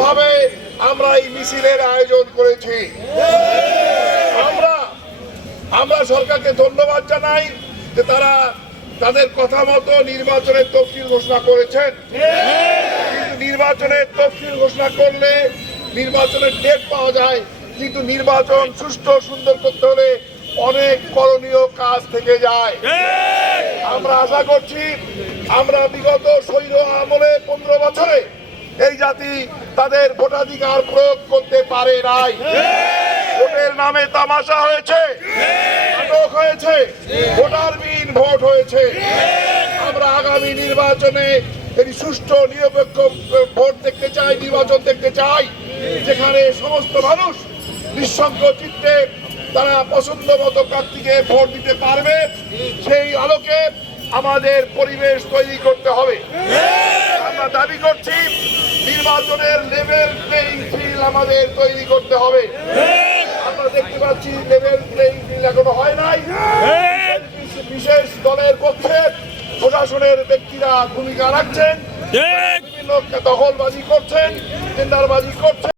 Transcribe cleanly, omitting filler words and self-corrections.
ভাবে আমরা এই মিছিলের আয়োজন করেছি। আমরা সরকারকে ধন্যবাদ জানাই যে তারা তাদের কথা মতো নির্বাচনের তফসিল ঘোষণা করেছেন, কিন্তু নির্বাচনের তফসিল ঘোষণা করলে নির্বাচনের ডেট পাওয়া যায়, কিন্তু নির্বাচন সুষ্ঠু সুন্দর করতে হলে অনেক করণীয় কাজ থেকে যায়। আমরা আশা করছি আমরা বিগত স্বৈর আমলে 15 বছরে এই জাতি তাদের ভোটাধিকার প্রয়োগ করতে পারে নাই। ভোটের নামে তামাশা হয়েছে, নাটক হয়েছে, ভোটারবিহীন ভোট হয়েছে। আমরা আগামী নির্বাচনে এই সুষ্ঠু নিরপেক্ষ ভোট দেখতে চাই, নির্বাচন দেখতে চাই, যেখানে সমস্ত মানুষ নিঃসঙ্গ চিত্তে তারা পছন্দ মতো প্রার্থীকে ভোট দিতে পারবে। সেই আলোকে আমাদের পরিবেশ তৈরি করতে হবে। আমরা দাবি করছি নির্বাচনের লেভেল প্লেইং ফিল্ড আমাদের তৈরি করতে হবে। আমরা দেখতে পাচ্ছি লেভেল প্লেইং ফিল্ড এখনো হয় নাই। বিশেষ দলের পক্ষে প্রশাসনের ব্যক্তিরা ভূমিকা রাখছেন, বিভিন্ন দখলবাজি করছেন, টেন্ডারবাজি করছেন।